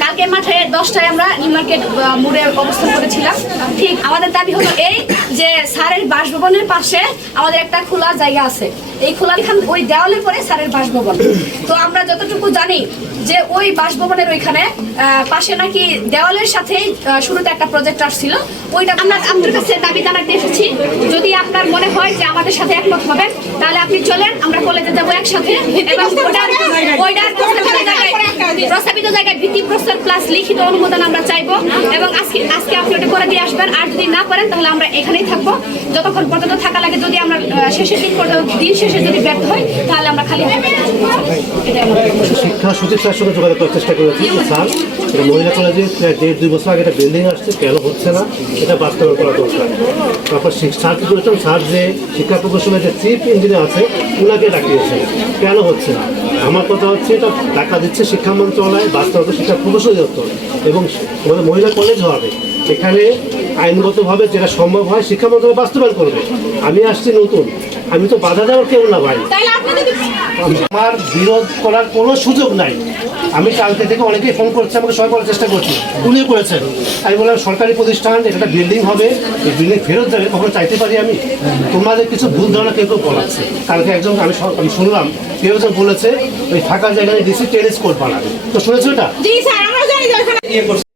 কালকে মাঠে দশটায় আমরা নিউ মার্কেট মোড়ে অবস্থান করেছিলাম। ঠিক আমাদের দাবি হলো এই যে স্যারের বাসভবনের পাশে আমাদের একটা খোলা জায়গা আছে। এই খোলা এখান ওই দেওয়ালের পরে স্যারের বাসভবন। তো আমরা যতটুকু জানি যে ওই বাসভবনের ওইখানে পাশে নাকি দেওয়ালের সাথেই শুরুতে একটা প্রজেক্ট আসছিল ওইটা আমরা আপনার কাছে দাবি জানাতে এসেছি। যদি আপনার মনে হয় যে আমাদের সাথে একমত হবেন, তাহলে আপনি চলেন, আমরা কলেজে যাব। একসাথে প্রস্তাবিত জায়গায় ভিত্তি প্রস্তাব প্লাস লিখিত অনুমোদন আমরা চাইব এবং আজকে আজকে আপনি ওটা করে দিয়ে আসবেন। আর যদি না পারেন তাহলে আমরা এখানেই থাকব। যতক্ষণ পর্যন্ত থাকা লাগে, যদি আমরা শেষের দিন পর্যন্ত, দিন শেষে যদি ব্যর্থ হই, তাহলে আমরা খালি শিক্ষা সচিব সঙ্গে যোগাযোগ করার চেষ্টা করেছি। স্যার, এটা মহিলা কলেজে দেড় দুই বছর আগে একটা বিল্ডিং আসছে, কেন হচ্ছে না, এটা বাস্তবায়ন করা দরকার। তারপর স্যার কি করেছেন? স্যার যে শিক্ষা প্রকৌশলের যে চিফ ইঞ্জিনিয়ার আছে ওনাকে ডাকিয়েছে কেন হচ্ছে না? আমার কথা হচ্ছে এটা টাকা দিচ্ছে শিক্ষা মন্ত্রণালয়, বাস্তবত শিক্ষা প্রকৌশল দপ্তর এবং আমাদের মহিলা কলেজ হবে। এখানে আইনগতভাবে যেটা সম্ভব হয়, শিক্ষা মন্ত্রণালয় বাস্তবায়ন করবে। আমি আসছি নতুন। আমি তো বাধা দেওয়ার কেউ না ভাই। আমার বিরোধ করার কোনো সুযোগ নাই। আমি কালকে থেকে অনেকেই ফোন করছে আমাকে সবাই করার চেষ্টা করছি। উনিও করেছেন। আমি বললাম সরকারি প্রতিষ্ঠান এটা বিল্ডিং হবে। এই বিল্ডিং ফেরত যাবে কখনো চাইতে পারি আমি? তোমাদের কিছু ভুল ধারণা কেউ কেউ বলাচ্ছে। কালকে একজন আমি আমি শুনলাম কেউ একজন বলেছে ওই ফাঁকা জায়গায় ডিসি টেনিস কোর্ট বানাবে তো শুনেছো এটা? যে ইয়ে করছে